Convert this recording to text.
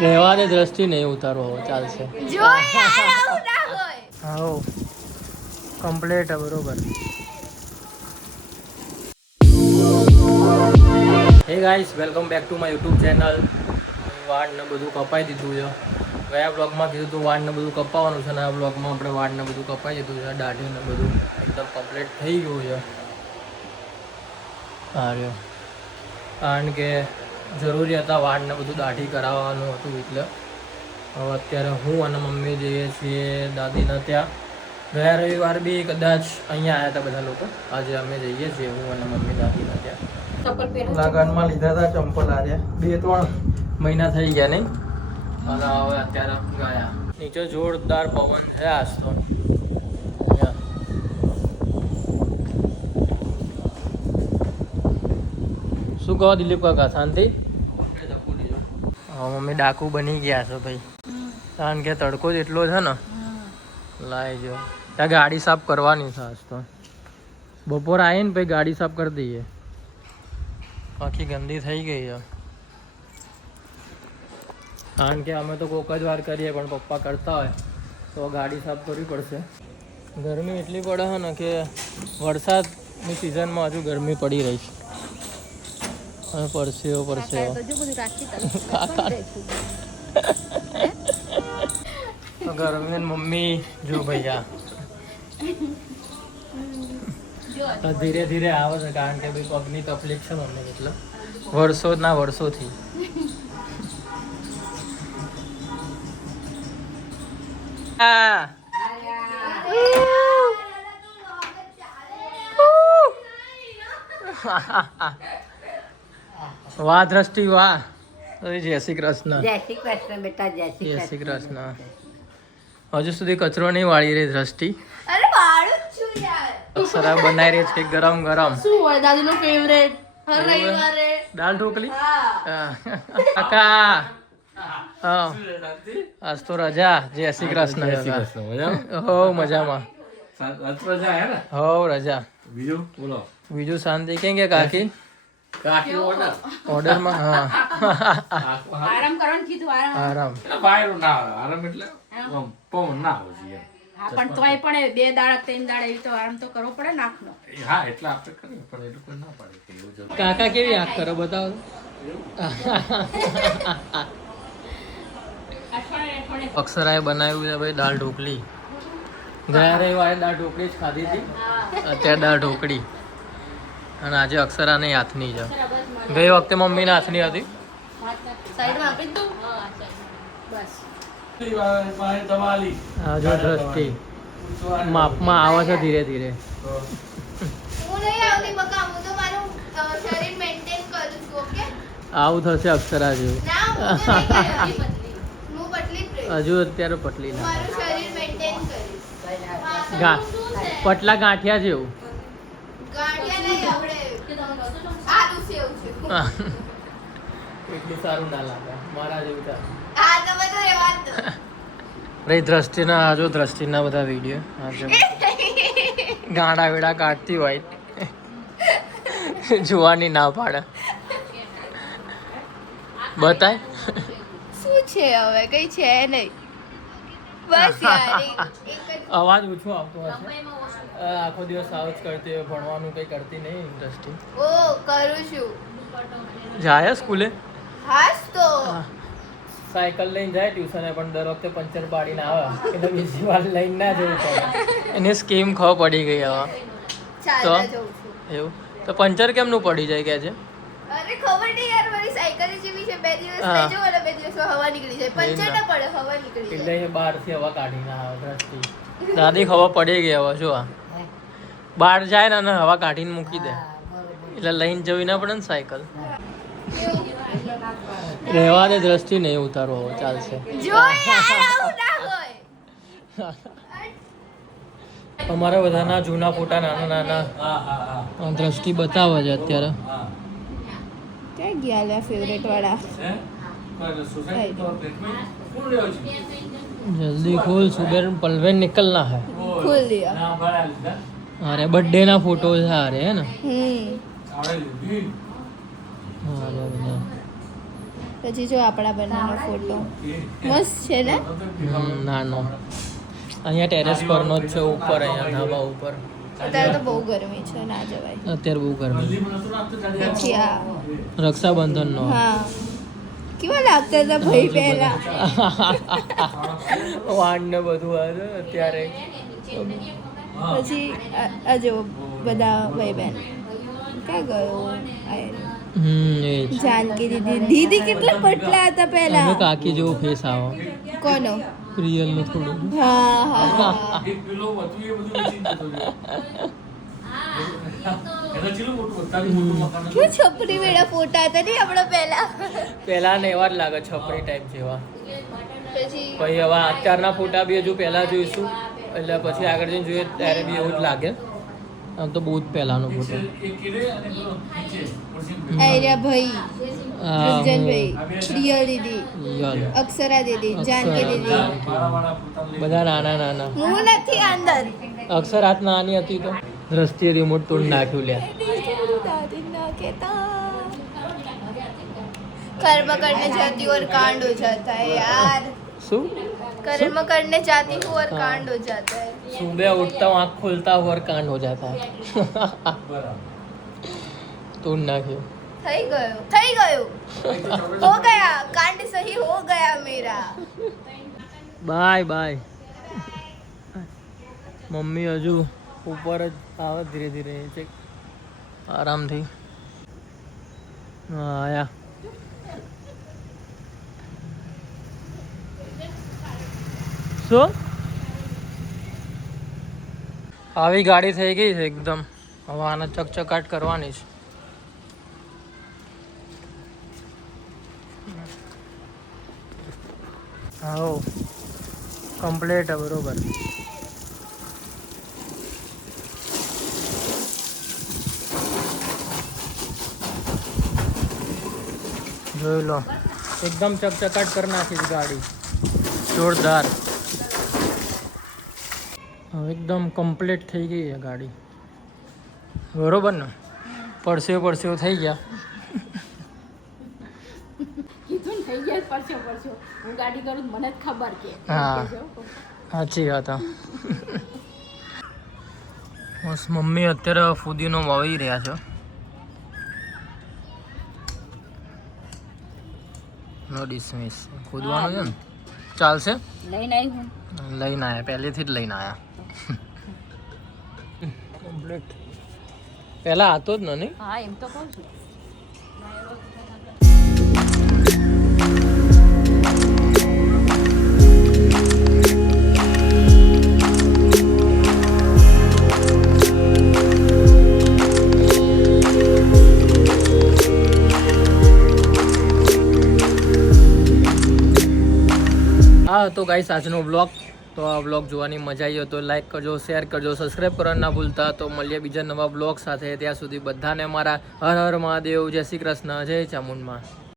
રહેવા દે, દ્રષ્ટિ નહીં ઉતારો ચાલશે. હા કમ્પ્લીટ બરોબર. હે guys, welcome back to my YouTube channel. વાળ ને બધું કપાઈ દીધું છે. ગયા બ્લોગમાં કીધું હતું વાળ ને બધું કપાવવાનું છે, અને આ બ્લોગમાં આપણે વાળ ને બધું કપાઈ દીધું છે. દાઢી ને બધું એકદમ કમ્પ્લીટ થઈ ગયું છે. સારું, કારણ કે જરૂરી હતા વાળ ને બધું દાઢી કરાવવાનું હતું. એટલે હવે અત્યારે હું અને મમ્મી જઈએ છીએ દાદીના ત્યાં. ગયા રવિવાર બી કદાચ અહીંયા આવ્યા હતા બધા લોકો. આજે અમે જઈએ છીએ હું અને મમ્મી દાદીના ત્યાં. લગનમાં લીધા હતા ચંપલ. આજે 2-3 મહિના થઈ ગયા નહીં, અને હવે અત્યારે ગયા. નીચે જોરદાર પવન છે આજ તો. શું કહો દિલીપ કાકા, શાંતિ? હા મમ્મી ડાકુ બની ગયા છો ભાઈ, કારણ કે તડકો જ એટલો છે ને. લાવી જો ત્યાં ગાડી સાફ કરવાની છે આજ તો. બપોર આવીને પછી ગાડી સાફ કરી દઈએ, આખી ગંદી થઈ ગઈ છે. કારણ કે અમે તો કોક જ વાર કરીએ, પણ પપ્પા કરતા હોય તો ગાડી સાફ કરવી પડશે. ગરમી એટલી પડે છે ને કે વરસાદની સિઝનમાં હજુ ગરમી પડી રહી છે. અને પરસેવો ગરમી. મમ્મી જો ભૈયા ધીરે ધીરે આવે છે, કારણ કે ભાઈ પગની તકલીફ છે મમ્મી, એટલે વર્ષોથી. વાહ દ્રષ્ટિ વાહ. જય શ્રી કૃષ્ણ. જય શ્રી કૃષ્ણ બેટા, જય શ્રી કૃષ્ણ. હજુ સુધી કચરો નહીં વાળી રહી દ્રષ્ટિ. અરે વાળું છું યાર. અક્ષરા બનાવી રહી છે ગરમ ગરમ. શું હોય દાદીનો ફેવરેટ હર રવિવારે દાલ ઢોકળી. હા કાકા હા આજ તો રજા. જય શ્રી કૃષ્ણ. હો મજામાં. હો રજા. બીજું શાંતિ. કેમ કે કાકી ઓર્ડરમાં? હા આરામ કરવાનું કીધું. આરામ એટલે પણ તોય પણ 2 દાડા 3 દાડા એવી તો આરામ તો કરવો પડે નાખનો. કાકા કેવી આંખ કરો બતાવો. અક્ષરાએ બનાવ્યું છે ભાઈ દાળ ઢોકળી. ગયા રવિવારે દાળ ઢોકળી જ ખાધી હતી, અત્યારે દાળ ઢોકળી. અને આજે અક્ષરાને હાથની છે. ગઈ વખતે મમ્મીને હાથની હતી. સાઈડમાં આપી દઉં બસ. આ જો દ્રષ્ટિ માપમાં આવે છે ધીરે ધીરે. હું નહીં આવતી બકા, હું તો મારું શરીર મેન્ટેન કરું છું. ઓકે આવું થશે અક્ષરા જેવું. ના હું તો નહીં પતલી. હું પતલી જ રહી. હજુ અત્યારે પટલી ના. મારું શરીર મેન્ટેન કરીશ. પટલા ગાંઠિયા જેવું. ગાંઠિયા નહીં આપણે આદુ સેવ છે. એટલું સારું ના લાગે મારા જેવું થાય. આ તો બધું રહેવા દો. રે દ્રષ્ટિના આજો દ્રષ્ટિના બધા વિડીયો ગાડા વેડા કાઢતી હોય જોવાની ના પાડે. બતાય શું છે હવે? કઈ છે નહીં. બસ યાર એક જ અવાજ ઓછો આવતો હશે. આખો દિવસ આવું જ કરતી હોય, ભણવાનું કઈ કરતી નહીં. દ્રષ્ટિ ઓ કરું છું. જાય સ્કૂલે? હાસ તો સાયકલ લઈને જાય ટ્યુશને, પણ દર વખતે પંચર પાડીને આવે એટલે બીજી વાર લઈને ના જવું પડે. એને સ્કીમ ખબર પડી ગઈ હવે. ચાલતા જઉં છું. એવું તો પંચર કેમનું પડી જાય કે છે? અરે ખબર નહીં યાર, મારી સાયકલ જેવી છે. 2 દિવસ હા. લઈ જાઉં અને 2 દિવસમાં હવા નીકળી જાય. પંચર ના પડે, હવા નીકળી એટલે જાય. એ બહારથી હવા કાઢીને આવે દ્રષ્ટિ. દાદી ખબર પડી ગઈ હવે. જો આ બહાર જાય ને અને હવા કાઢીને મૂકી દે, એટલે લઈને જવી ના પડે ને સાયકલ. રહેવા દે દ્રષ્ટિ નહીં ઉતારો હવે ચાલશે. જો યાર આવું ના હોય. અમારા બધાના જૂના ફોટા નાના નાના દ્રષ્ટિ બતાવે છે અત્યારે. ક્યાં ગયા લે ફેવરેટ વાળા? जल्दी खोल, सुबह पलवेन निकलना है. खोल दिया. अरे बर्थडे ना फोटोज आ रहे हैं ना. हम्म. अरे પછી જો આપણા બંનેનો ફોટો મસ્ત છે ને. નાનો અહીંયા ટેરેસ પરનો જ છે, ઉપર અહીંયા ધાબા ઉપર. અત્યારે તો બહુ ગરમી છે, ના જવાય. અત્યારે બહુ ગરમી. પછી આ રક્ષાબંધનનો હા કેવા લાગતા હતા ભાઈ પહેલા. વાન ને બધું આવે અત્યારે. પછી આ જો બધા ભાઈ બહેન ક્યાં ગયો એ જાનકી દીદી. દીદી કેટલા પટલા હતા પહેલા. અમે કાકી જેવો ફેસ આવો. કોનો? રિયલ નું થોડું. હા હા કેવું છપરી વેળા ફોટા હતા નહીં આપણા પહેલા. પેલા ને એવા જ લાગે છપરી ટાઈપ જેવા. પછી પછી હવે અત્યારના ફોટા બી હજુ પહેલા જોઈશું, એટલે પછી આગળ જઈને જોઈએ ત્યારે બી એવું જ લાગે. આમ તો બહુ જ પહેલાનો ફોટો. આર્યા ભાઈ, રંજનભાઈ, રિયલ દીદી, અક્ષરા દીદી, જાનકી દીદી. બધા નાના નાના. હું નથી અંદર. અક્ષર હાથ નાની હતી તો દ્રષ્ટિએ રિમોટ તોડી નાખ્યું લે. कर्म करने जाती और कांड हो जाता है यार. શું? कर्म करने जाती हूँ और कांड हो जाता है. सुबह उठता हूँ, आँख खुलता हूँ और कांड हो जाता है. तोड़ नाખ્યો. થઈ ગયું હો ગયા. कांड सही हो गया मेरा. Bye bye. મમ્મી હજુ ઉપર જ આવે ધીરે ધીરે છે આરામથી. હા આયા. શું? આવી ગાડી થઈ ગઈ છે એકદમ. હવે આને ચકચકાટ કરવાની છે. હા કમ્પ્લીટ બરોબર. જોઈ લો એકદમ ચકચકાટ કરી નાખી છે ગાડી. જોરદાર. એકદમ કમ્પ્લીટ થઈ ગઈ છે ગાડી. બરોબર ને? પરસેવો થઈ ગયા. હા સાચી વાત. બસ મમ્મી અત્યારે ફુદીનો વાવી રહ્યા છે. નો ડિસમિસ. ખોદવાનું છે ને? ચાલશે. લઈને આવ્યા પહેલેથી જ લઈને આવ્યા. કમ્પ્લીટ. પહેલા હતો જ નહીં. હા એમ તો કહું છું. હા તો ગાઈસ આજનો બ્લોગ. તો આ બ્લોગ જોવાની મજા આવી હોય તો લાઈક કરજો, શેર કરજો, સબસ્ક્રાઈબ કરવાનું ના ભૂલતા. તો મળીએ બીજા નવા બ્લોગ સાથે. ત્યાં સુધી બધાને મારા હર હર મહાદેવ, જય શ્રી કૃષ્ણ, જય ચામુંડમાં.